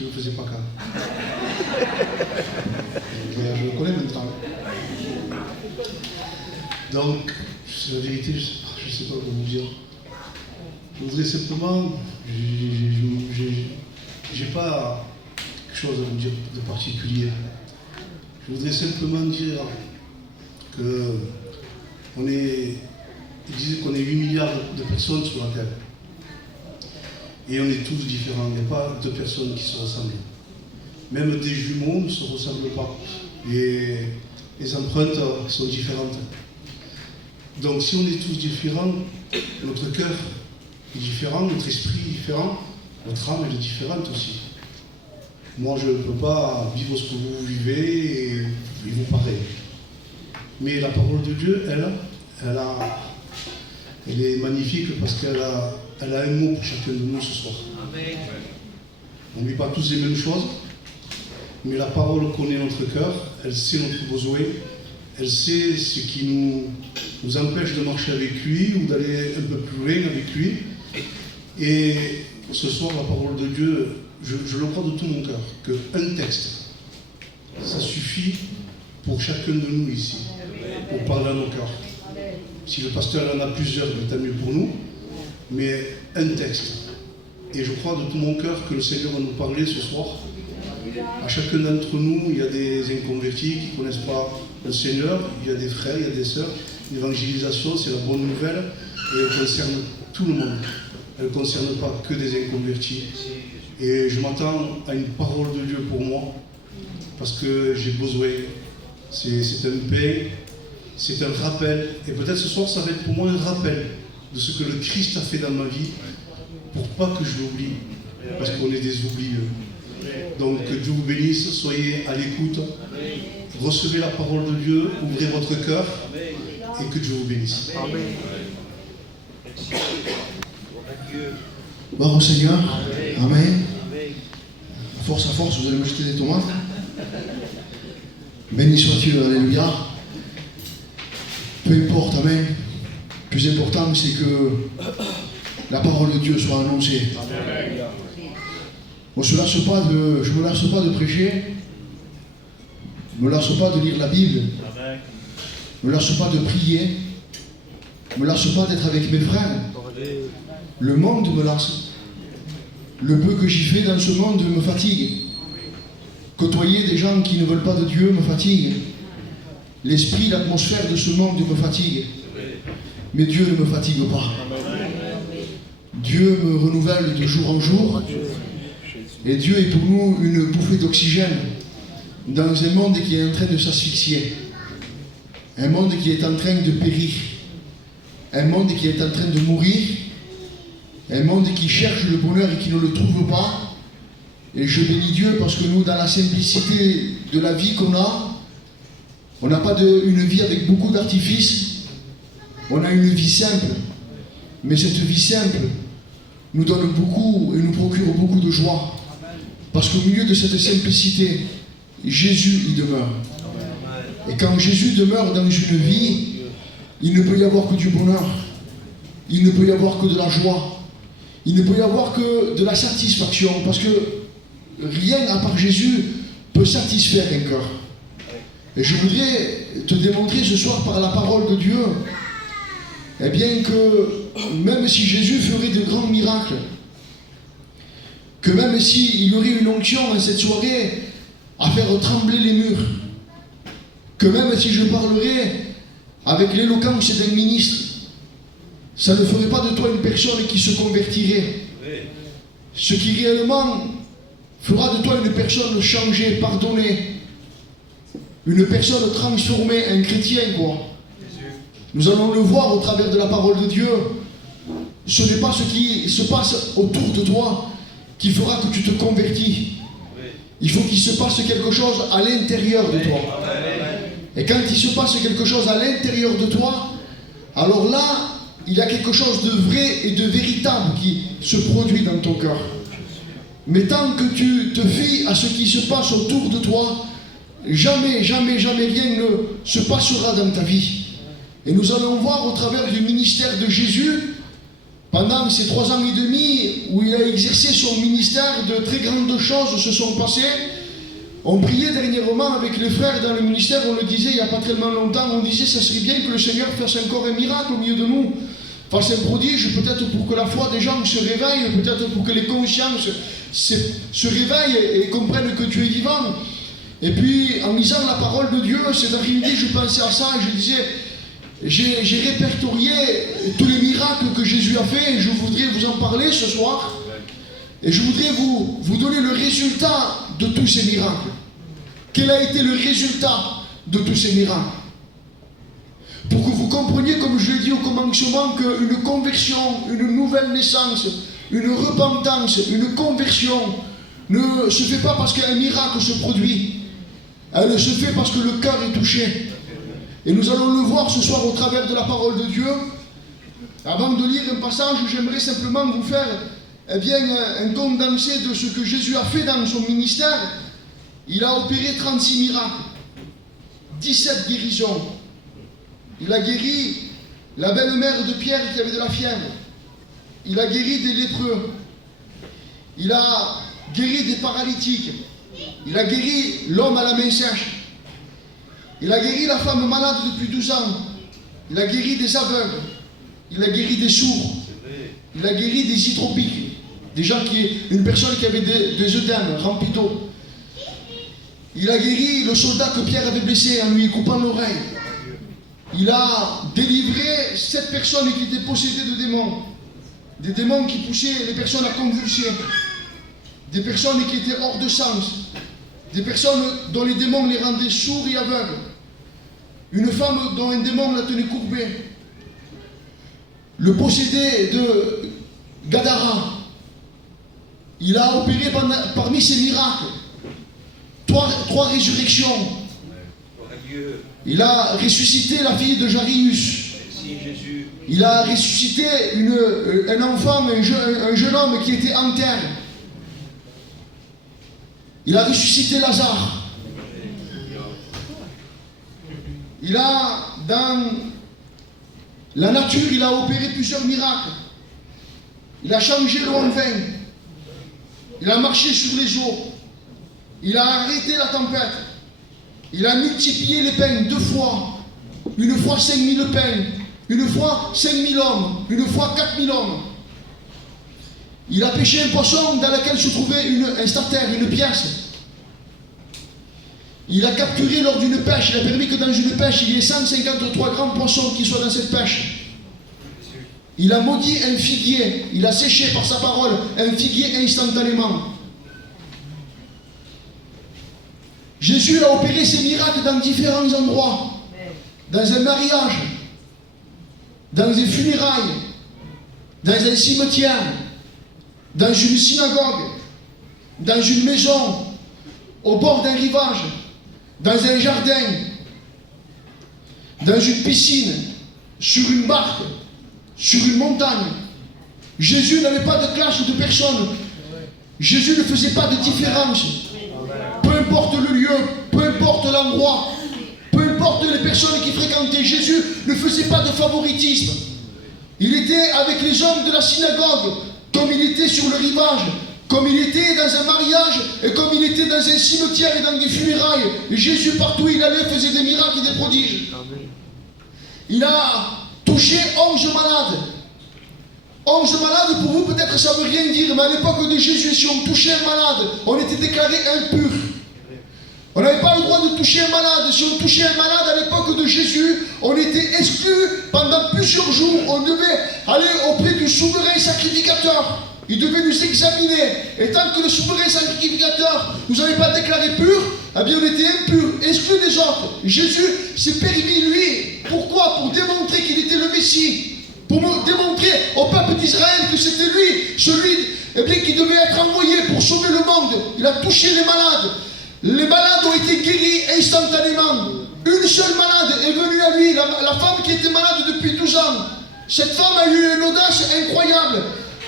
qui ne me faisait pas cas. Je le connais maintenant. Donc, c'est la vérité, je ne sais pas comment vous dire. Je voudrais simplement, j'ai pas quelque chose à vous dire de particulier. Je voudrais simplement dire que ils disent qu'on est 8 milliards de personnes sur la Terre. Et on est tous différents. Il n'y a pas deux personnes qui se ressemblent. Même des jumeaux ne se ressemblent pas. Et les empreintes sont différentes. Donc si on est tous différents, notre cœur est différent, notre esprit est différent, notre âme elle est différente aussi. Moi je ne peux pas vivre ce que vous vivez et vivre pareil. Mais la parole de Dieu, elle est magnifique parce qu'elle a un mot pour chacun de nous ce soir. Amen. On ne vit pas tous les mêmes choses, mais la parole connaît notre cœur, elle sait notre besoin, elle sait ce qui nous empêche de marcher avec lui ou d'aller un peu plus loin avec lui. Et ce soir, la parole de Dieu, je le crois de tout mon cœur, qu'un texte, ça suffit pour chacun de nous ici, pour parler à nos cœurs. Si le pasteur en a plusieurs, tant mieux pour nous, mais un texte. Et je crois de tout mon cœur que le Seigneur va nous parler ce soir. À chacun d'entre nous, il y a des inconvertis qui ne connaissent pas le Seigneur, il y a des frères, il y a des sœurs. L'évangélisation, c'est la bonne nouvelle et elle concerne tout le monde. Elle ne concerne pas que des inconvertis. Et je m'attends à une parole de Dieu pour moi, parce que j'ai besoin. C'est un pain, c'est un rappel. Et peut-être ce soir, ça va être pour moi un rappel de ce que le Christ a fait dans ma vie, pour pas que je l'oublie, parce qu'on est des oublieux. Donc que Dieu vous bénisse, soyez à l'écoute, recevez la parole de Dieu, ouvrez votre cœur, et que Dieu vous bénisse. Amen. Gloire au Seigneur. Amen. À force, vous allez me jeter des tomates. Béni sois-tu, alléluia. Peu importe, amen. Le plus important, c'est que la parole de Dieu soit annoncée. Je ne me lasse pas de prêcher. Je ne me lasse pas de lire la Bible. Je ne me lasse pas de prier. Je ne me lasse pas d'être avec mes frères. Le monde me lasse. Le peu que j'y fais dans ce monde me fatigue. Côtoyer des gens qui ne veulent pas de Dieu me fatigue. L'esprit, l'atmosphère de ce monde me fatigue. Mais Dieu ne me fatigue pas. Dieu me renouvelle de jour en jour. Et Dieu est pour nous une bouffée d'oxygène dans un monde qui est en train de s'asphyxier. Un monde qui est en train de périr. Un monde qui est en train de mourir. Un monde qui cherche le bonheur et qui ne le trouve pas. Et je bénis Dieu parce que nous, dans la simplicité de la vie qu'on a, on n'a pas une vie avec beaucoup d'artifices. On a une vie simple. Mais cette vie simple nous donne beaucoup et nous procure beaucoup de joie. Parce qu'au milieu de cette simplicité, Jésus y demeure. Et quand Jésus demeure dans une vie, il ne peut y avoir que du bonheur. Il ne peut y avoir que de la joie. Il ne peut y avoir que de la satisfaction. Parce que rien à part Jésus peut satisfaire un cœur. Et je voudrais te démontrer ce soir par la parole de Dieu, eh bien que même si Jésus ferait de grands miracles, que même s'il y aurait une onction en cette soirée à faire trembler les murs, que même si je parlerais avec l'éloquence d'un ministre, ça ne ferait pas de toi une personne qui se convertirait. Ce qui réellement fera de toi une personne changée, pardonnée, une personne transformée, un chrétien, quoi. Nous allons le voir au travers de la parole de Dieu. Ce n'est pas ce qui se passe autour de toi qui fera que tu te convertis. Il faut qu'il se passe quelque chose à l'intérieur de toi. Et quand il se passe quelque chose à l'intérieur de toi, alors là, il y a quelque chose de vrai et de véritable qui se produit dans ton cœur. Mais tant que tu te fies à ce qui se passe autour de toi, jamais, jamais, jamais rien ne se passera dans ta vie. Et nous allons voir au travers du ministère de Jésus pendant ces 3 ans et demi où il a exercé son ministère, de très grandes choses se sont passées. On priait dernièrement avec les frères dans le ministère, on le disait il n'y a pas tellement longtemps, on disait ça serait bien que le Seigneur fasse encore un miracle au milieu de nous, fasse un prodige, peut-être pour que la foi des gens se réveille, peut-être pour que les consciences se réveillent et comprennent que tu es vivant. Et puis en lisant la parole de Dieu, cet après-midi je pensais à ça et je disais, j'ai répertorié tous les miracles que Jésus a fait et je voudrais vous en parler ce soir. Et je voudrais vous donner le résultat de tous ces miracles. Quel a été le résultat de tous ces miracles? Pour que vous compreniez, comme je l'ai dit au commencement, qu'une conversion, une nouvelle naissance, une repentance, une conversion ne se fait pas parce qu'un miracle se produit. Elle se fait parce que le cœur est touché. Et nous allons le voir ce soir au travers de la parole de Dieu. Avant de lire un passage, j'aimerais simplement vous faire un condensé de ce que Jésus a fait dans son ministère. Il a opéré 36 miracles, 17 guérisons. Il a guéri la belle-mère de Pierre qui avait de la fièvre. Il a guéri des lépreux. Il a guéri des paralytiques. Il a guéri l'homme à la main sèche. Il a guéri la femme malade depuis 12 ans. Il a guéri des aveugles. Il a guéri des sourds. Il a guéri des hydropiques. Une personne qui avait des œdèmes remplis d'eau. Il a guéri le soldat que Pierre avait blessé en lui coupant l'oreille. Il a délivré 7 personnes qui étaient possédées de démons. Des démons qui poussaient les personnes à convulser. Des personnes qui étaient hors de sens. Des personnes dont les démons les rendaient sourds et aveugles. Une femme dont un démon la tenait courbée. Le possédé de Gadara. Il a opéré parmi ces miracles 3 résurrections. Il a ressuscité la fille de Jairus. Il a ressuscité un enfant, un jeune homme qui était en terre. Il a ressuscité Lazare. Il a, dans la nature, il a opéré plusieurs miracles. Il a changé l'eau en vin. Il a marché sur les eaux. Il a arrêté la tempête. Il a multiplié les pains 2 fois. Une fois 5000 pains. Une fois 5000 hommes. Une fois 4000 hommes. Il a pêché un poisson dans lequel se trouvait un statère, une pièce. Il a capturé lors d'une pêche. Il a permis que dans une pêche, il y ait 153 grands poissons qui soient dans cette pêche. Il a maudit un figuier. Il a séché par sa parole un figuier instantanément. Jésus a opéré ses miracles dans différents endroits. Dans un mariage, dans des funérailles, dans un cimetière, dans une synagogue, dans une maison, au bord d'un rivage, dans un jardin, dans une piscine, sur une barque, sur une montagne. Jésus n'avait pas de classe de personne. Jésus ne faisait pas de différence. Peu importe le lieu, peu importe l'endroit, peu importe les personnes qui fréquentaient, Jésus ne faisait pas de favoritisme. Il était avec les hommes de la synagogue, comme il était sur le rivage, comme il était dans un mariage, et comme il était dans un cimetière et dans des funérailles. Et Jésus, partout où il allait, faisait des miracles et des prodiges. Il a touché 11 malades. 11 malades, pour vous, peut-être ça ne veut rien dire, mais à l'époque de Jésus, si on touchait un malade, on était déclaré impur. On n'avait pas le droit de toucher un malade. Si on touchait un malade à l'époque de Jésus, on était exclu pendant plusieurs jours. On devait aller auprès du souverain sacrificateur. Il devait nous examiner. Et tant que le souverain sacrificateur ne nous avait pas déclaré pur, eh bien on était impur, exclu des autres. Jésus s'est permis, lui. Pourquoi? Pour démontrer qu'il était le Messie. Pour démontrer au peuple d'Israël que c'était lui, celui qui devait être envoyé pour sauver le monde. Il a touché les malades. Les malades ont été guéris instantanément. Une seule malade est venue à lui, la femme qui était malade depuis 12 ans. Cette femme a eu une audace incroyable.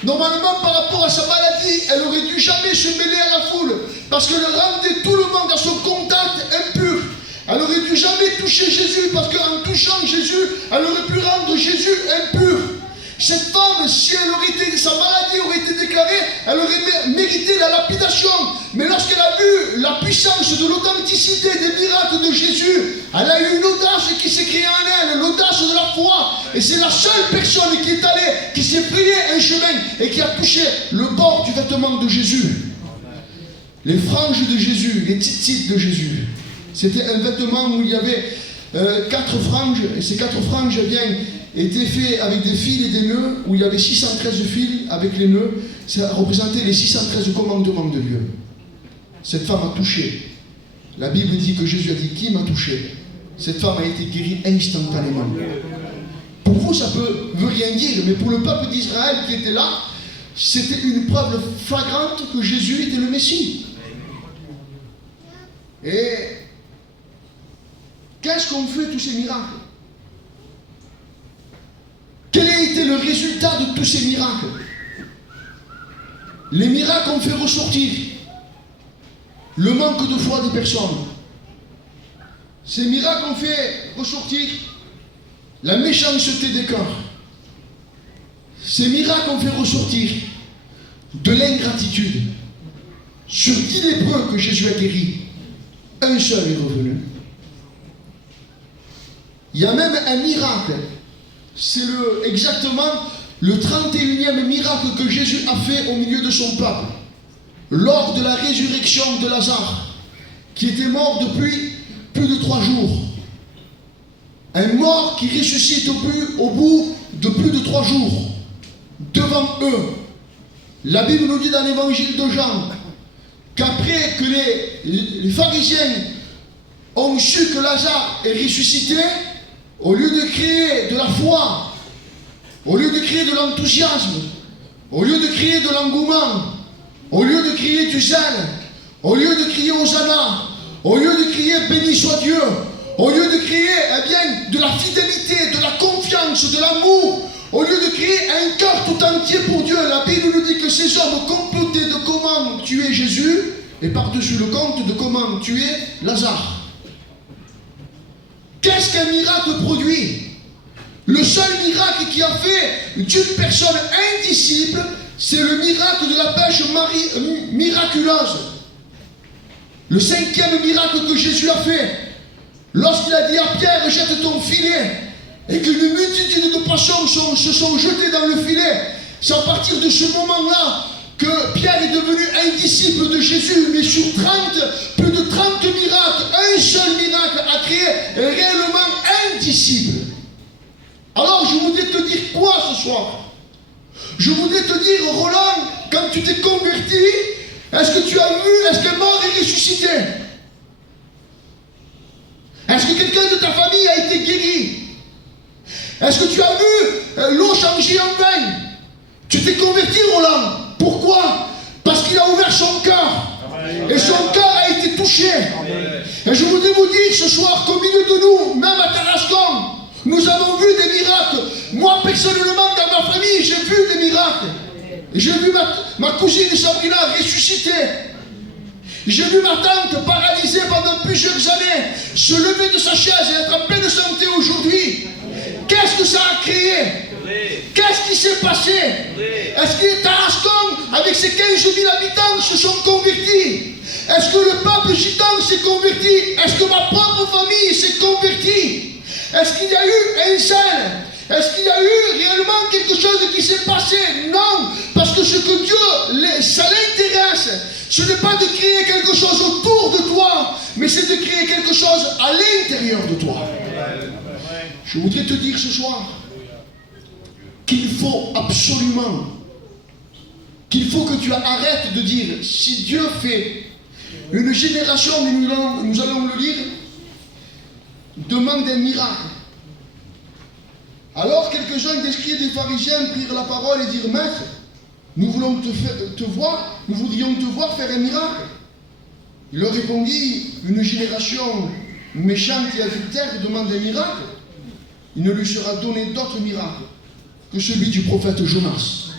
Normalement, par rapport à sa maladie, elle aurait dû jamais se mêler à la foule, parce qu'elle rendait tout le monde à son contact impur. Elle aurait dû jamais toucher Jésus, parce qu'en touchant Jésus, elle aurait pu rendre Jésus impur. Cette femme, si sa maladie aurait été déclarée, elle aurait mérité la lapidation. Mais lorsqu'elle a vu la puissance de l'authenticité des miracles de Jésus, elle a eu une audace qui s'est créée en elle, l'audace de la foi. Et c'est la seule personne qui est allée, qui s'est frayé un chemin et qui a touché le bord du vêtement de Jésus. Les franges de Jésus, les tzitzit de Jésus. C'était un vêtement où il y avait 4 franges, et ces 4 franges étaient faits avec des fils et des nœuds, où il y avait 613 fils avec les nœuds. Ça représentait les 613 commandements de Dieu. Cette femme a touché. La Bible dit que Jésus a dit, qui m'a touché? Cette femme a été guérie instantanément. Pour vous, ça veut rien dire, mais pour le peuple d'Israël qui était là, c'était une preuve flagrante que Jésus était le Messie. Et qu'est-ce qu'on fait tous ces miracles? Quel a été le résultat de tous ces miracles? Les miracles ont fait ressortir le manque de foi des personnes. Ces miracles ont fait ressortir la méchanceté des cœurs. Ces miracles ont fait ressortir de l'ingratitude. Sur 10 lépreux que Jésus a guéris, un seul est revenu. Il y a même un miracle. C'est exactement le 31e miracle que Jésus a fait au milieu de son peuple. Lors de la résurrection de Lazare, qui était mort depuis plus de 3 jours. Un mort qui ressuscite au bout de plus de 3 jours. Devant eux. La Bible nous dit dans l'évangile de Jean qu'après que les pharisiens ont su que Lazare est ressuscité, au lieu de créer de la foi, au lieu de créer de l'enthousiasme, au lieu de créer de l'engouement, au lieu de crier du zèle, au lieu de crier Hosanna, au lieu de crier béni soit Dieu, au lieu de crier de la fidélité, de la confiance, de l'amour, au lieu de créer un cœur tout entier pour Dieu, la Bible nous dit que ces hommes complotaient de comment tuer Jésus et par-dessus le compte de comment tuer Lazare. Qu'est-ce qu'un miracle produit? Le seul miracle qui a fait d'une personne indisciple, c'est le miracle de la pêche miraculeuse. Le 5e miracle que Jésus a fait, lorsqu'il a dit à Pierre, jette ton filet, et qu'une multitude de poissons se sont jetés dans le filet, c'est à partir de ce moment-là que Pierre est devenu un disciple de Jésus, mais sur plus de 30 miracles, un seul miracle a créé réellement un disciple. Alors je voudrais te dire quoi ce soir? Je voudrais te dire, Roland, quand tu t'es converti, est-ce que tu as vu, est-ce que mort est ressuscité? Est-ce que quelqu'un de ta famille a été guéri? Est-ce que tu as vu l'eau changer en vin? Tu t'es converti, Roland. Pourquoi? Parce qu'il a ouvert son cœur. Et son cœur a été touché. Et je voudrais vous dire ce soir qu'au milieu de nous, même à Tarascon, nous avons vu des miracles. Moi, personnellement, dans ma famille, j'ai vu des miracles. J'ai vu ma cousine Sabrina ressusciter. J'ai vu ma tante paralysée pendant plusieurs années se lever de sa chaise et être en pleine santé aujourd'hui. Qu'est-ce que ça a créé? Qu'est-ce qui s'est passé? Est-ce que Tarascon, avec ses 15 000 habitants, se sont convertis? Est-ce que le peuple gitan s'est converti? Est-ce que ma propre famille s'est convertie? Est-ce qu'il y a eu un zèle? Est-ce qu'il y a eu réellement quelque chose qui s'est passé? Non, parce que ce que Dieu, ça l'intéresse. Ce n'est pas de créer quelque chose autour de toi, mais c'est de créer quelque chose à l'intérieur de toi. Je voudrais te dire ce soir qu'il faut absolument, qu'il faut que tu arrêtes de dire, si Dieu fait une génération, nous allons le lire, demande un miracle. Alors quelques-uns des scribes et des pharisiens prirent la parole et dirent, Maître, nous voudrions te voir faire un miracle. Il leur répondit, une génération méchante et adultère demande un miracle. Il ne lui sera donné d'autre miracle que celui du prophète Jonas.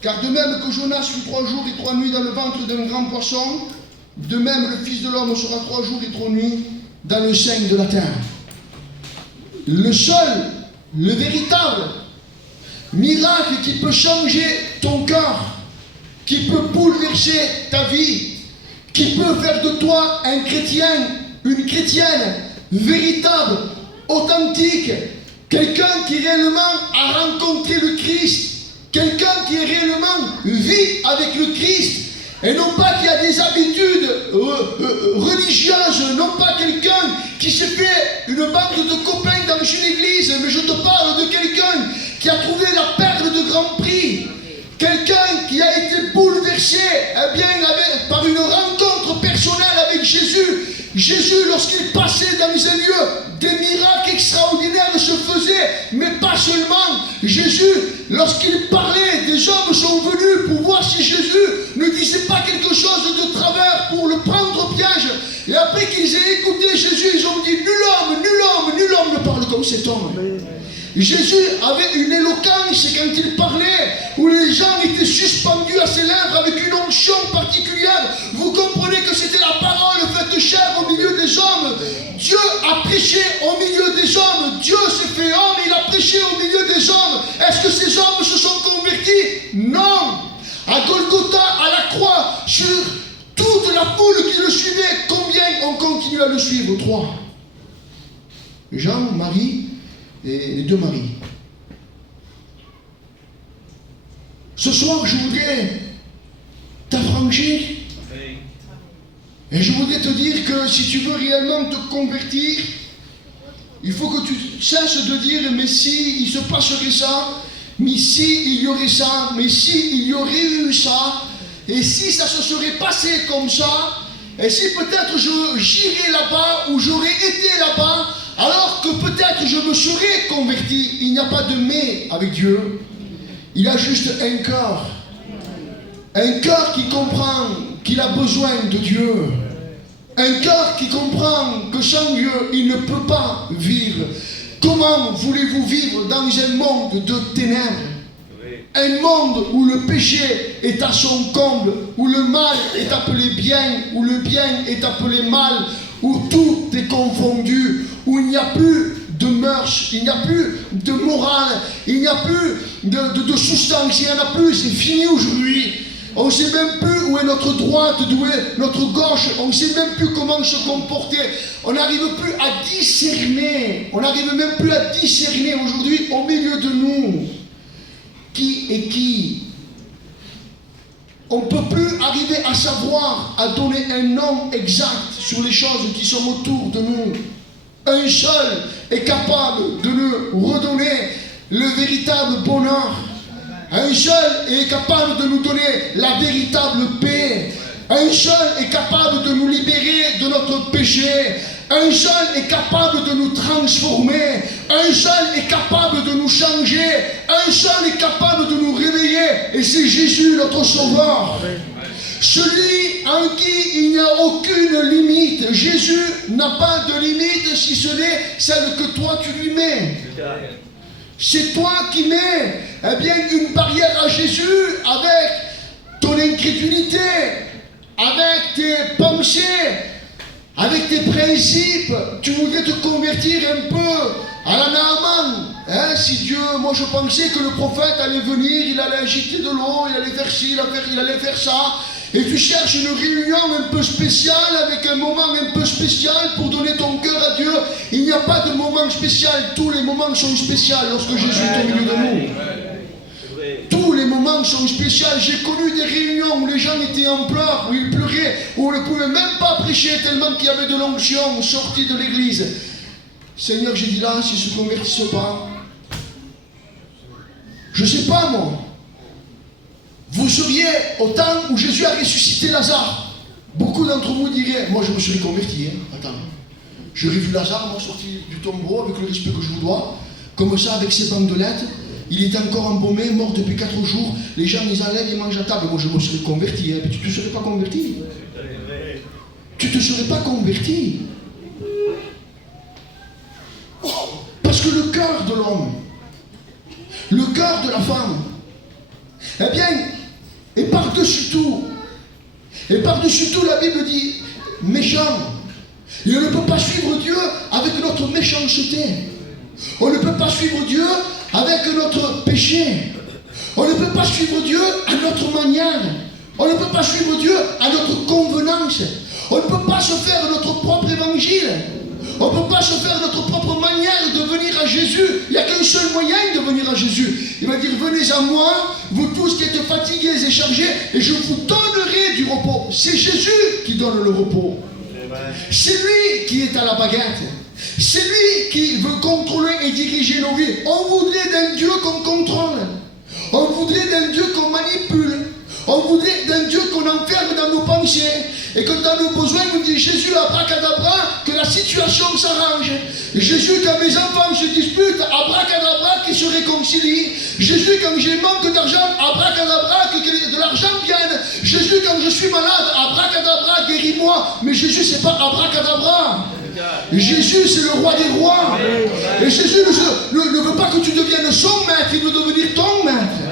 Car de même que Jonas fut 3 jours et 3 nuits dans le ventre d'un grand poisson, de même le Fils de l'homme sera 3 jours et 3 nuits dans le sein de la terre. Le seul, le véritable Miracle qui peut changer ton cœur, qui peut bouleverser ta vie, qui peut faire de toi un chrétien, une chrétienne véritable, authentique, quelqu'un qui réellement a rencontré le Christ, quelqu'un qui réellement vit avec le Christ, et non pas qui a des habitudes religieuses, non pas quelqu'un qui s'est fait une bande de copains dans une église, mais je te parle de quelqu'un qui a trouvé la perle de grand prix, quelqu'un qui a été bouleversé par une rencontre personnelle avec Jésus. Jésus, lorsqu'il passait dans un lieu, des miracles extraordinaires se faisaient, mais pas seulement. Jésus, lorsqu'il parlait, des hommes sont venus pour voir si Jésus ne disait pas quelque chose de travers pour le prendre au piège. Et après qu'ils aient écouté Jésus, ils ont dit, nul homme ne parle comme cet homme. Jésus avait une éloquence quand il parlait, où les gens étaient suspendus à ses lèvres avec une onction particulière. Vous comprenez que c'était la parole faite chair au milieu des hommes. Dieu a prêché au milieu des hommes. Dieu s'est fait homme, il a prêché au milieu des hommes. Est-ce que ces hommes se sont convertis? Non. À Golgotha, à la croix, sur toute la foule qui le suivait, combien ont continué à le suivre? 3. Jean, Marie et les 2 Maries. Ce soir, je voudrais t'affranchir et je voudrais te dire que si tu veux réellement te convertir, il faut que tu cesses de dire mais si il se passerait ça, mais si il y aurait ça, mais si il y aurait eu ça, et si ça se serait passé comme ça, et si peut-être j'irais là-bas ou j'aurais été là-bas, alors que peut-être je me serais converti. Il n'y a pas de mais avec Dieu. Il a juste un cœur. Un cœur qui comprend qu'il a besoin de Dieu. Un cœur qui comprend que sans Dieu, il ne peut pas vivre. Comment voulez-vous vivre dans un monde de ténèbres? Un monde où le péché est à son comble, où le mal est appelé bien, où le bien est appelé mal, où tout est confondu, où il n'y a plus de mœurs, il n'y a plus de morale, il n'y a plus de substance, il n'y en a plus, c'est fini aujourd'hui. On ne sait même plus où est notre droite, d'où est notre gauche, on ne sait même plus comment se comporter, on n'arrive plus à discerner, on n'arrive même plus à discerner aujourd'hui au milieu de nous qui est qui. On ne peut plus arriver à savoir, à donner un nom exact sur les choses qui sont autour de nous. Un seul est capable de nous redonner le véritable bonheur. Un seul est capable de nous donner la véritable paix. Un seul est capable de nous libérer de notre péché. Un seul est capable de nous transformer. Un seul est capable de nous changer. Un seul est capable de nous réveiller. Et c'est Jésus, notre Sauveur. Celui en qui il n'y a aucune limite. Jésus n'a pas de limite si ce n'est celle que toi tu lui mets. C'est toi qui mets une barrière à Jésus avec ton incrédulité, avec tes pensées, avec tes principes. Tu voudrais te convertir un peu à la Naaman. Si Dieu, moi je pensais que le prophète allait venir, il allait agiter de l'eau, il allait faire ci, il allait faire ça. Et tu cherches une réunion un peu spéciale, avec un moment un peu spécial pour donner ton cœur à Dieu. Il n'y a pas de moment spécial, tous les moments sont spéciaux lorsque Jésus est au milieu de nous. Tous les moments sont spéciaux. J'ai connu des réunions où les gens étaient en pleurs, où ils pleuraient, où on ne pouvait même pas prêcher tellement qu'il y avait de l'onction sortie de l'église. Seigneur, j'ai dit là, s'ils ne se convertissent pas, je ne sais pas moi. Vous seriez au temps où Jésus a ressuscité Lazare. Beaucoup d'entre vous diraient, moi je me serais converti, attends. J'aurais vu Lazare, moi, sorti du tombeau, avec le respect que je vous dois, comme ça, avec ses bandelettes. Il était encore embaumé, mort depuis 4 jours. Les gens, ils enlèvent, ils mangent à table. Moi, je me serais converti. Mais tu ne te serais pas converti. Tu ne te serais pas converti. Parce que le cœur de l'homme, le cœur de la femme, et par-dessus tout, la Bible dit, méchant. Et on ne peut pas suivre Dieu avec notre méchanceté. On ne peut pas suivre Dieu avec notre péché. On ne peut pas suivre Dieu à notre manière. On ne peut pas suivre Dieu à notre convenance. On ne peut pas se faire notre propre évangile. On ne peut pas se faire notre propre manière de venir à Jésus. Il n'y a qu'un seul moyen de venir à Jésus. Il va dire, venez à moi, vous tous qui êtes fatigués et chargés, et je vous donnerai du repos. C'est Jésus qui donne le repos. C'est lui qui est à la baguette. C'est lui qui veut contrôler et diriger nos vies. On voudrait d'un Dieu qu'on contrôle. On voudrait d'un Dieu qu'on manipule. On voudrait d'un Dieu qu'on enferme dans nos pensées. Et que dans nos besoins, nous dit Jésus, abracadabra, que la situation s'arrange. Jésus, quand mes enfants se disputent, abracadabra, qu'ils se réconcilient. Jésus, quand j'ai manque d'argent, abracadabra, que de l'argent vienne. Jésus, quand je suis malade, abracadabra, guéris-moi. Mais Jésus, c'est pas abracadabra. Jésus, c'est le roi des rois. Et Jésus ne veut pas que tu deviennes son maître, il veut devenir ton maître.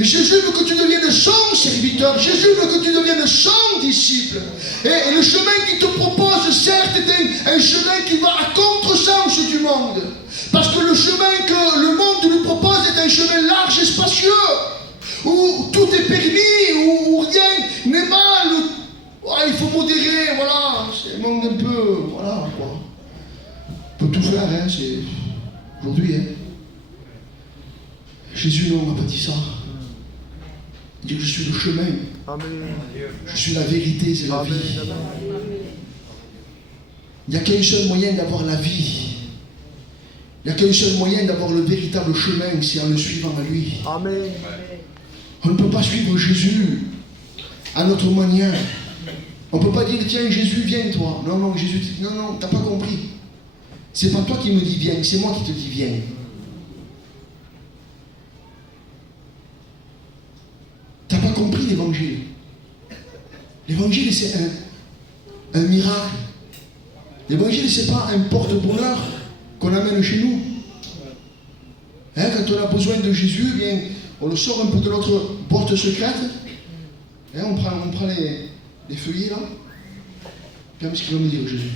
Jésus veut que tu deviennes son serviteur. Jésus veut que tu deviennes son disciple. Et le chemin qu'il te propose, certes, est un chemin qui va à contresens du monde. Parce que le chemin que le monde nous propose est un chemin large et spacieux, où tout est permis, où rien n'est mal. Il faut modérer, voilà, c'est le monde un peu, voilà, quoi. On peut tout faire, hein, c'est aujourd'hui, hein. Jésus, non, m'a pas dit ça. Il dit que je suis le chemin. Amen. Je suis la vérité, c'est la vie. Il n'y a qu'un seul moyen d'avoir la vie. Il n'y a qu'un seul moyen d'avoir le véritable chemin, c'est en le suivant à lui. Amen. On ne peut pas suivre Jésus à notre manière. On ne peut pas dire, tiens, Jésus, viens toi. Non, non, Jésus dit, non, non, t'as pas compris. C'est pas toi qui me dis viens, c'est moi qui te dis viens. T'as pas compris l'évangile. L'évangile, c'est un miracle. L'évangile, c'est pas un porte-bonheur qu'on amène chez nous. Hein, quand on a besoin de Jésus, bien, on le sort un peu de notre porte secrète. Hein, on prend les feuillets là. Regarde ce qu'il va me dire Jésus.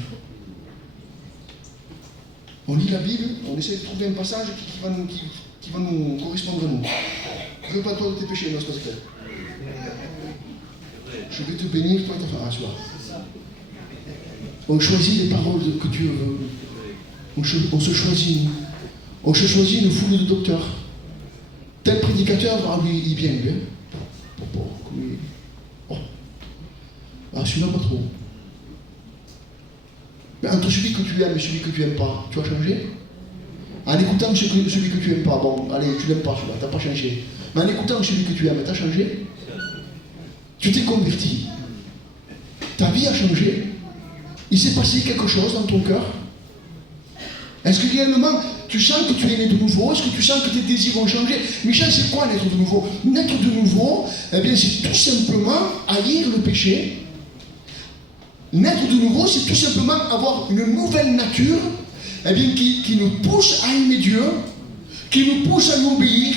On lit la Bible, on essaie de trouver un passage qui va nous correspondre à nous. Je veux pas toi de tes péchés, non, c'est pas ça. Je vais te bénir, toi et ta femme. Ah, tu vois. On choisit les paroles que Dieu veut. On se choisit, nous. On se choisit une foule de docteurs. Tel prédicateur, ah lui, il vient, lui. Oh. Ah, celui-là, pas trop. Mais entre celui que tu aimes et celui que tu n'aimes pas, tu as changé? En écoutant celui que tu n'aimes pas, bon, allez, tu n'aimes pas celui-là, tu n'as pas changé. Mais en écoutant celui que tu aimes, tu as changé? Tu t'es converti. Ta vie a changé. Il s'est passé quelque chose dans ton cœur. Est-ce que réellement, tu sens que tu es né de nouveau? Est-ce que tu sens que tes désirs vont changer? Michel, c'est quoi naître de nouveau? Naître de nouveau, eh bien, c'est tout simplement haïr le péché. Naître de nouveau, c'est tout simplement avoir une nouvelle nature, eh bien, qui nous pousse à aimer Dieu, qui nous pousse à lui obéir,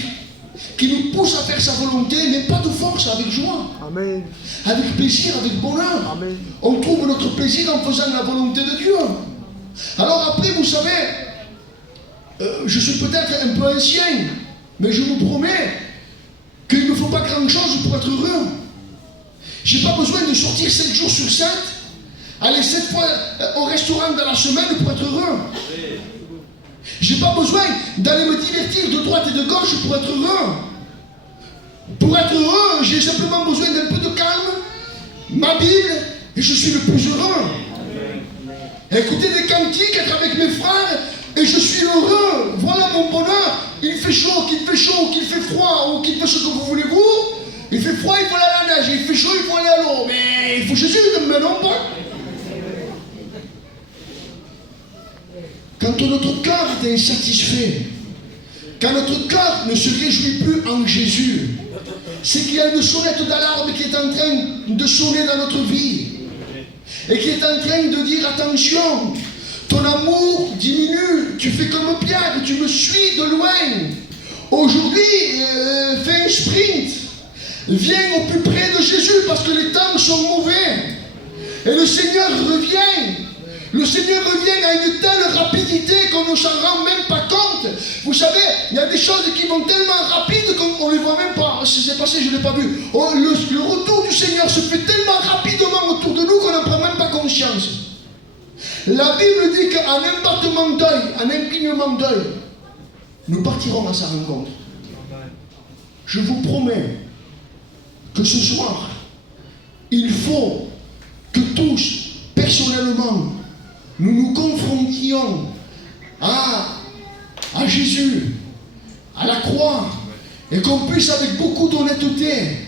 qui nous pousse à faire sa volonté, mais pas de force, avec joie. Amen. Avec plaisir, avec bonheur. Amen. On trouve notre plaisir en faisant la volonté de Dieu. Alors après, vous savez, je suis peut-être un peu ancien, mais je vous promets qu'il ne me faut pas grand-chose pour être heureux. Je n'ai pas besoin de sortir 7 jours sur 7, aller 7 fois au restaurant dans la semaine pour être heureux. Je n'ai pas besoin d'aller me divertir de droite et de gauche pour être heureux. Pour être heureux, j'ai simplement besoin d'un peu de calme, ma Bible, et je suis le plus heureux. Écouter des cantiques, être avec mes frères, et je suis heureux. Voilà mon bonheur. Il fait chaud, qu'il fait chaud, qu'il fait froid, ou qu'il fait ce que vous voulez vous. Il fait froid, il faut aller à la neige. Il fait chaud, il faut aller à l'eau. Mais il faut Jésus de me non pas. Quand notre cœur est insatisfait, quand notre cœur ne se réjouit plus en Jésus, c'est qu'il y a une sonnette d'alarme qui est en train de sonner dans notre vie. Et qui est en train de dire attention, ton amour diminue, tu fais comme Pierre, tu me suis de loin. Aujourd'hui, fais un sprint, viens au plus près de Jésus parce que les temps sont mauvais. Et le Seigneur revient. Le Seigneur revient à une telle rapidité qu'on ne s'en rend même pas compte. Vous savez, il y a des choses qui vont tellement rapides qu'on ne les voit même pas. C'est passé, je ne l'ai pas vu. Le retour du Seigneur se fait tellement rapidement autour de nous qu'on n'en prend même pas conscience. La Bible dit qu'en un battement d'œil, en un clignement d'œil, nous partirons à sa rencontre. Je vous promets que ce soir, il faut que tous, personnellement, nous nous confrontions à Jésus, à la croix, et qu'on puisse avec beaucoup d'honnêteté,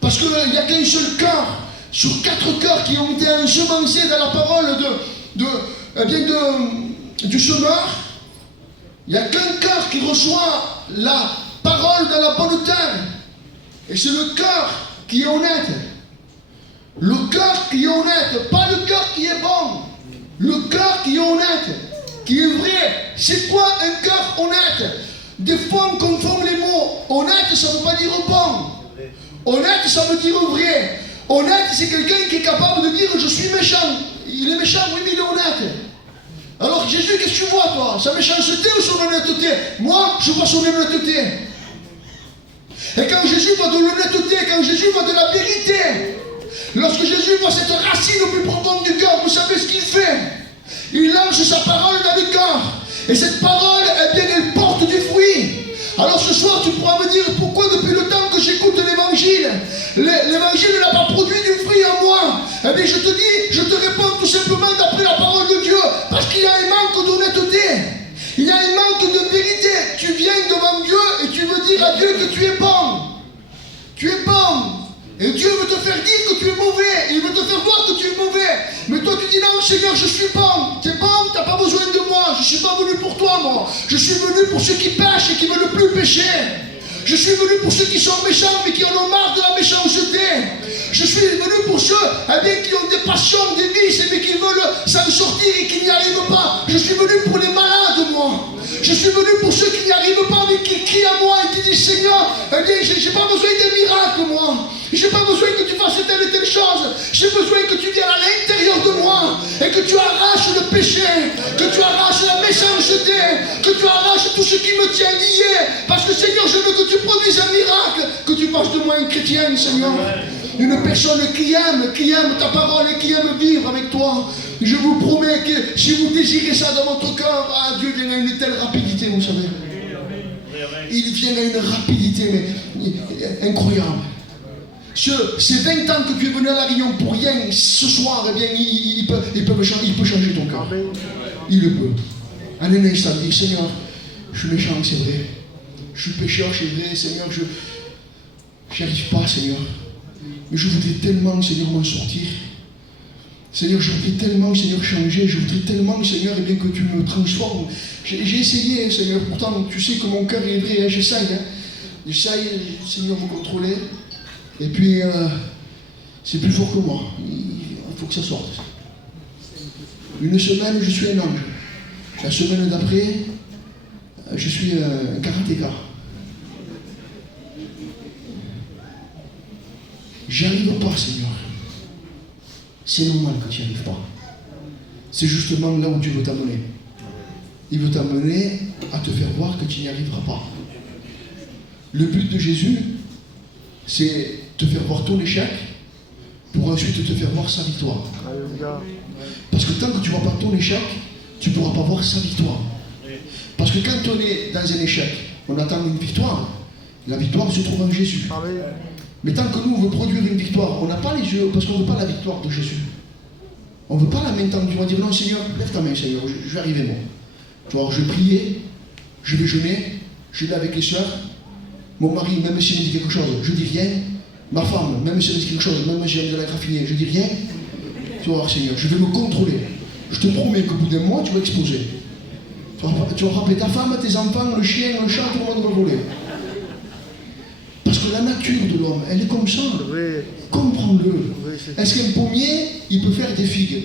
parce qu'il n'y a qu'un seul cœur sur 4 cœurs qui ont été ensemencés dans la parole du semeur. Il n'y a qu'un cœur qui reçoit la parole dans la bonne terre, et c'est le cœur qui est honnête. Le cœur qui est honnête, pas le cœur qui est bon. Le cœur qui est honnête, qui est vrai. C'est quoi un cœur honnête? Des fois on confond les mots. Honnête, ça ne veut pas dire bon. Honnête, ça veut dire vrai. Honnête, c'est quelqu'un qui est capable de dire je suis méchant. Il est méchant, oui, mais il est honnête. Alors Jésus, qu'est-ce que tu vois toi? Sa méchanceté ou son honnêteté? Moi, je vois son honnêteté. Et quand Jésus voit de l'honnêteté, quand Jésus voit de la vérité, lorsque Jésus voit cette racine au plus profond du cœur, vous savez ce qu'il fait? Il lance sa parole dans le cœur. Et cette parole, eh bien, elle porte du fruit. Alors ce soir, tu pourras me dire pourquoi depuis le temps que j'écoute l'évangile, l'évangile n'a pas produit du fruit en moi. Eh bien, je te dis, je te réponds tout simplement d'après la parole de Dieu. Parce qu'il y a un manque d'honnêteté. Il y a un manque de vérité. Tu viens devant Dieu et tu veux dire à Dieu que tu es bon. Tu es bon. Et Dieu veut te faire dire que tu es mauvais. Il veut te faire voir que tu es mauvais. Mais toi tu dis non Seigneur, je suis bon. Tu es bon, tu n'as pas besoin de moi. Je ne suis pas venu pour toi moi. Je suis venu pour ceux qui pêchent et qui ne veulent plus pécher. Je suis venu pour ceux qui sont méchants mais qui en ont marre de la méchanceté. Je suis venu pour ceux qui ont des passions, des vices mais qui veulent s'en sortir et qui n'y arrivent pas. Je suis venu pour les malades moi. Je suis venu pour ceux qui n'y arrivent pas mais qui crient à moi et qui disent Seigneur, j'ai pas besoin d'un miracle moi. J'ai pas besoin que tu fasses telle et telle chose. J'ai besoin que tu viennes à l'intérieur de moi et que tu arraches le péché, que tu arraches la méchanceté, que tu arraches tout ce qui me tient lié. Parce que Seigneur, je veux que tu produises un miracle, que tu fasses de moi un chrétien, Seigneur. Une personne qui aime ta parole et qui aime vivre avec toi. Je vous promets que si vous désirez ça dans votre cœur, Dieu vient à une telle rapidité, vous savez. Il vient à une rapidité mais incroyable. Ces 20 ans que tu es venu à La Réunion pour rien, ce soir, eh bien, il peut changer ton cœur. Il le peut. En un instant, il dit, Seigneur, je suis méchant, c'est vrai. Je suis pécheur, c'est vrai, Seigneur, je n'y arrive pas, Seigneur. Mais je voudrais tellement, Seigneur, m'en sortir. Seigneur, je voudrais tellement, Seigneur, changer. Je voudrais tellement, Seigneur, eh bien, que tu me transformes. J'ai essayé, Seigneur, pourtant, tu sais que mon cœur est vrai, hein, j'essaye. J'essaye, Seigneur, me contrôler. Et puis, c'est plus fort que moi. Il faut que ça sorte. Une semaine, je suis un ange. La semaine d'après, je suis un karatéka. J'y arrive pas, Seigneur. C'est normal que tu n'y arrives pas. C'est justement là où Dieu veut t'amener. Il veut t'amener à te faire voir que tu n'y arriveras pas. Le but de Jésus, c'est te faire voir ton échec pour ensuite te faire voir sa victoire. Parce que tant que tu ne vois pas ton échec, tu ne pourras pas voir sa victoire. Parce que quand on est dans un échec, on attend une victoire. La victoire se trouve en Jésus. Mais tant que nous, on veut produire une victoire, on n'a pas les yeux, parce qu'on ne veut pas la victoire de Jésus. On ne veut pas la main tendue. On va dire non Seigneur, lève ta main Seigneur, je vais arriver moi. Tu vois, je vais prier, je vais jeûner, je vais avec les soeurs. Mon mari, même s'il me dit quelque chose, je dis rien. Ma femme, même si elle me dit quelque chose, même si j'aime de la graffiner, je dis rien. Tu vois, Seigneur, je vais me contrôler. Je te promets qu'au bout d'un mois, tu vas exploser. Tu vas frapper ta femme, tes enfants, le chien, le chat, tout le monde va voler. Parce que la nature de l'homme, elle est comme ça. Oui. Comprends-le. Oui, est-ce qu'un pommier, il peut faire des figues?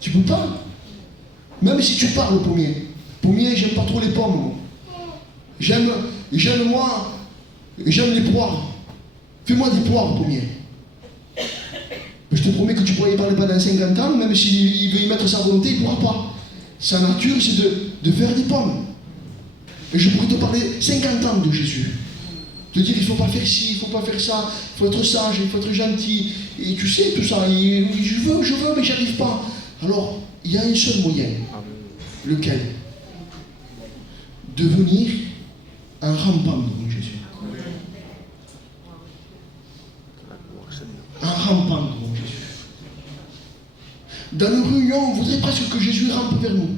Tu peux pas. Même si tu parles au pommier. Pommier, j'aime pas trop les pommes. J'aime les poires. Fais-moi des poires, pommier. Je te te promets que tu pourras y parler pendant 50 ans, même s'il veut y mettre sa volonté, il ne pourra pas. Sa nature, c'est de faire des pommes. Et je pourrais te parler 50 ans de Jésus. Te dire, il ne faut pas faire ci, il ne faut pas faire ça, il faut être sage, il faut être gentil. Et tu sais tout ça, et je veux, mais j'y arrive pas. Alors, il y a un seul moyen. Lequel? Devenir un rampant devant Jésus. Un rampant devant Jésus. Dans nos réunions, on voudrait presque que Jésus rampe vers nous.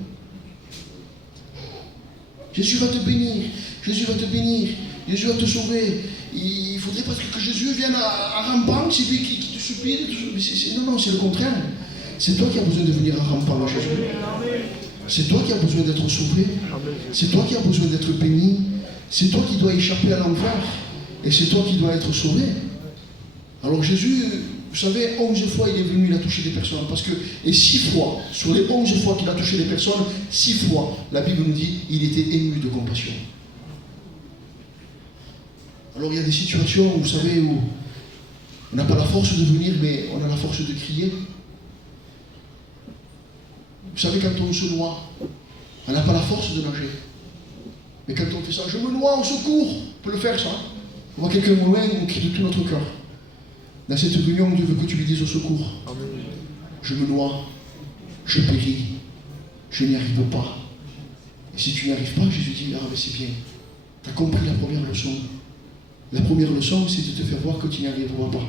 Jésus va te bénir, Jésus va te bénir, Jésus va te sauver. Il faudrait presque que Jésus vienne à rampant, c'est lui qui te supplie. Non, c'est le contraire. C'est toi qui as besoin de venir à rampant à Jésus. C'est toi qui as besoin d'être sauvé. C'est toi qui as besoin d'être béni. C'est toi qui dois échapper à l'enfer. Et c'est toi qui dois être sauvé. Alors Jésus, vous savez, 11 fois il est venu, il a touché des personnes. Et 6 fois, sur les 11 fois qu'il a touché des personnes, 6 fois, la Bible nous dit, il était ému de compassion. Alors il y a des situations, vous savez, où on n'a pas la force de venir, mais on a la force de crier. Vous savez, quand on se noie, on n'a pas la force de nager. Mais quand on fait ça, je me noie, au secours, on peut le faire ça. On voit quelqu'un loin, on crie de tout notre cœur. Dans cette réunion, Dieu veut que tu lui dises au secours. Amen. Je me noie, je péris, je n'y arrive pas. Et si tu n'y arrives pas, Jésus dit, ah mais c'est bien. Tu as compris la première leçon. La première leçon, c'est de te faire voir que tu n'y arriveras pas.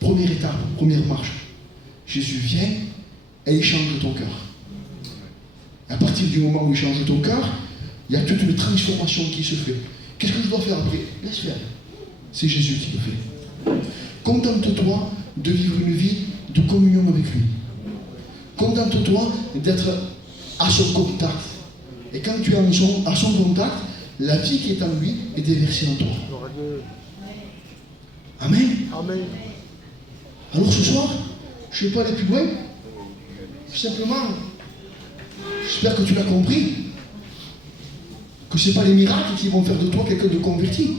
Première étape, première marche. Jésus vient et il change ton cœur. À partir du moment où il change ton cœur, il y a toute une transformation qui se fait. Qu'est-ce que je dois faire après? Laisse faire. C'est Jésus qui le fait. Contente-toi de vivre une vie de communion avec lui. Contente-toi d'être à son contact. Et quand tu es à son contact, la vie qui est en lui est déversée en toi. Amen. Amen. Alors ce soir, je ne vais pas aller plus loin. Simplement, j'espère que tu l'as compris. Que ce n'est pas les miracles qui vont faire de toi quelqu'un de converti.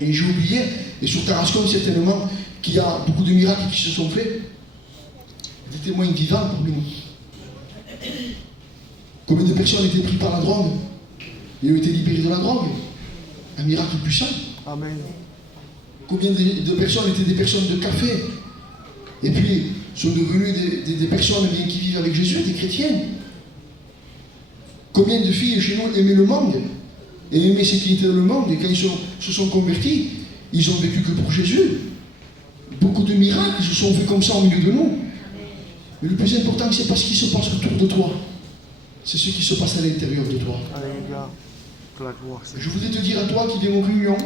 Et j'ai oublié, et sur Tarascon certainement, qu'il y a beaucoup de miracles qui se sont faits. Des témoins vivants parmi nous. Combien de personnes étaient prises par la drogue et ont été libérées de la drogue? Un miracle puissant. Amen. Combien de personnes étaient des personnes de café et puis sont devenues des personnes qui vivent avec Jésus, des chrétiens? Combien de filles chez nous aimaient le monde et aimaient ce qui était dans le monde, et quand ils se sont convertis, ils ont vécu que pour Jésus. Beaucoup de miracles se sont faits comme ça au milieu de nous. Mais le plus important, c'est pas ce qui se passe autour de toi, c'est ce qui se passe à l'intérieur de toi. Je voudrais te dire à toi qui viens aux réunions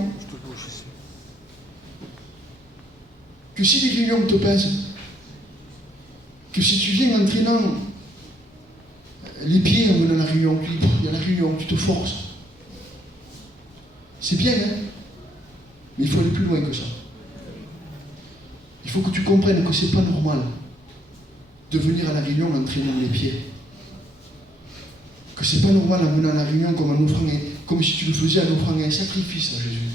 que si les réunions te pèsent, que si tu viens en traînant les pieds en venant à la réunion, il y a la réunion, tu te forces. C'est bien, hein? Mais il faut aller plus loin que ça. Il faut que tu comprennes que c'est pas normal de venir à la réunion en traînant les pieds. Que c'est pas normal en venant à la réunion comme si tu le faisais en offrant un sacrifice à Jésus.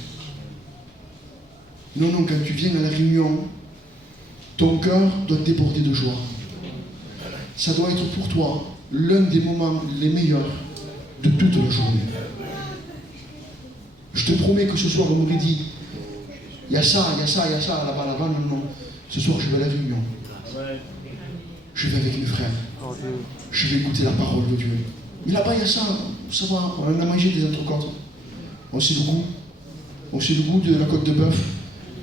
Non, quand tu viens à la réunion, ton cœur doit déborder de joie. Ça doit être pour toi l'un des moments les meilleurs de toute la journée. Je te promets que ce soir, on m'aurait dit, il y a ça, là-bas, non. Ce soir, je vais à la réunion. Je vais avec mes frères. Je vais écouter la parole de Dieu. Mais là-bas, il y a ça va, on en a mangé des entrecôtes. On sait le goût. On sait le goût de la côte de bœuf.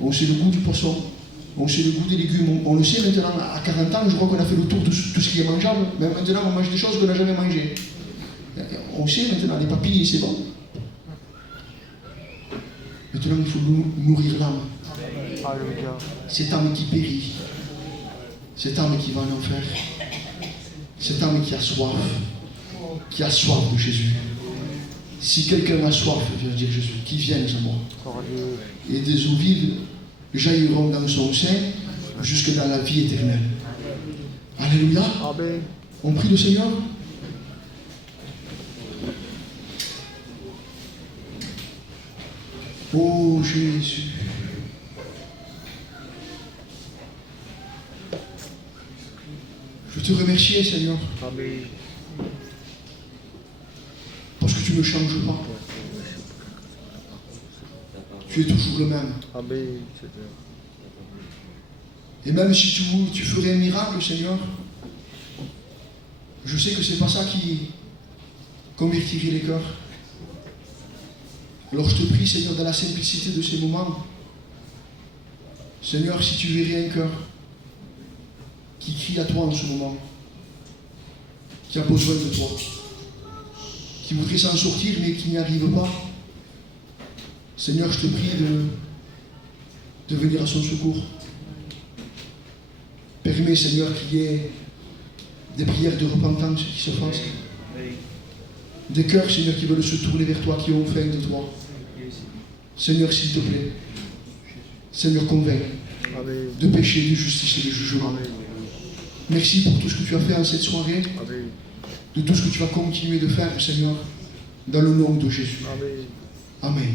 On sait le goût du poisson. On sait le goût des légumes. On le sait maintenant, à 40 ans, je crois qu'on a fait le tour de tout ce qui est mangeable. Mais maintenant, on mange des choses qu'on n'a jamais mangées. On sait maintenant, les papilles, c'est bon. Maintenant, il faut nourrir l'âme. Cette âme qui périt. Cette âme qui va en enfer. Cette âme qui a soif. Qui a soif de Jésus. Si quelqu'un a soif, vient dire Jésus, qui vienne à moi. Et des eaux vives jailliront dans son sein jusque dans la vie éternelle. Alléluia. Amen. On prie le Seigneur. Oh Jésus. te remercier, Seigneur, Amen. parce que tu ne changes pas. Tu es toujours le même. Amen, Seigneur. Et même si tu ferais un miracle, Seigneur, je sais que c'est pas ça qui convertirait les cœurs. Alors je te prie, Seigneur, dans la simplicité de ces moments, Seigneur, si tu verrais un cœur qui crie à toi en ce moment, qui a besoin de toi, qui voudrait s'en sortir mais qui n'y arrive pas, Seigneur, je te prie de venir à son secours. Permets, Seigneur, qu'il y ait des prières de repentance qui se fassent. Des cœurs, Seigneur, qui veulent se tourner vers toi, qui ont faim de toi. Seigneur, s'il te plaît. Seigneur, convainc de péché, de justice et de jugement. Amen. Merci pour tout ce que tu as fait en cette soirée, Amen. de tout ce que tu vas continuer de faire, Seigneur, dans le nom de Jésus. Amen. Amen.